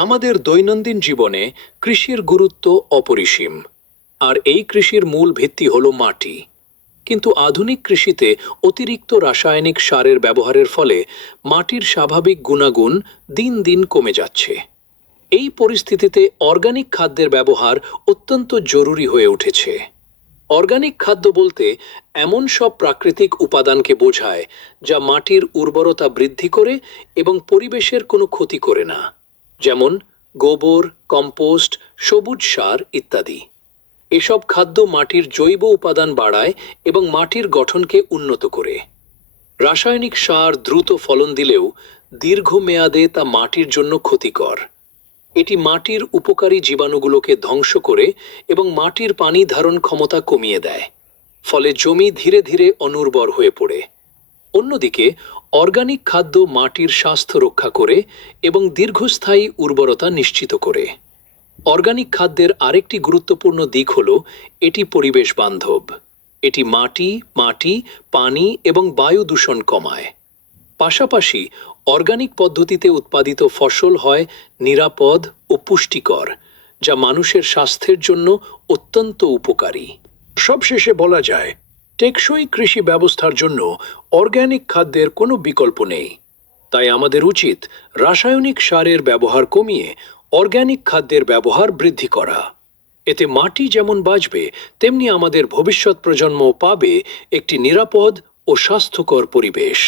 আমাদের দৈনন্দিন জীবনে কৃষির গুরুত্ব অপরিসীম। আর এই কৃষির মূল ভিত্তি হল মাটি। কিন্তু আধুনিক কৃষিতে অতিরিক্ত রাসায়নিক সারের ব্যবহারের ফলে মাটির স্বাভাবিক গুণাগুণ দিন দিন কমে যাচ্ছে। এই পরিস্থিতিতে অর্গানিক খাদ্যের ব্যবহার অত্যন্ত জরুরি হয়ে উঠেছে। অর্গানিক খাদ্য বলতে এমন সব প্রাকৃতিক উপাদানকে বোঝায় যা মাটির উর্বরতা বৃদ্ধি করে এবং পরিবেশের কোনো ক্ষতি করে না, যেমন গোবর, কম্পোস্ট, সবুজ সার ইত্যাদি। এসব খাদ্য মাটির জৈব উপাদান বাড়ায় এবং মাটির গঠনকে উন্নত করে। রাসায়নিক সার দ্রুত ফলন দিলেও দীর্ঘমেয়াদে তা মাটির জন্য ক্ষতিকর। এটি মাটির উপকারী জীবাণুগুলোকে ধ্বংস করে এবং মাটির পানি ধারণ ক্ষমতা কমিয়ে দেয়, ফলে জমি ধীরে ধীরে অনুর্বর হয়ে পড়ে। অন্যদিকে অর্গানিক খাদ্য মাটির স্বাস্থ্য রক্ষা করে এবং দীর্ঘস্থায়ী উর্বরতা নিশ্চিত করে। অর্গানিক খাদ্যের আরেকটি গুরুত্বপূর্ণ দিক হল এটি পরিবেশ বান্ধব। এটি মাটি, পানি এবং বায়ু দূষণ কমায়। পাশাপাশি অর্গানিক পদ্ধতিতে উৎপাদিত ফসল হয় নিরাপদ ও পুষ্টিকর, যা মানুষের স্বাস্থ্যের জন্য অত্যন্ত উপকারী। সবশেষে বলা যায়, টেকসই কৃষি ব্যবস্থার জন্য অর্গানিক খাদ্যের কোনো বিকল্প নেই। তাই আমাদের উচিত রাসায়নিক সারের ব্যবহার কমিয়ে অর্গানিক খাদ্যের ব্যবহার বৃদ্ধি করা। এতে মাটি যেমন বাঁচবে, তেমনি আমাদের ভবিষ্যৎ প্রজন্মও পাবে একটি নিরাপদ ও স্বাস্থ্যকর পরিবেশ।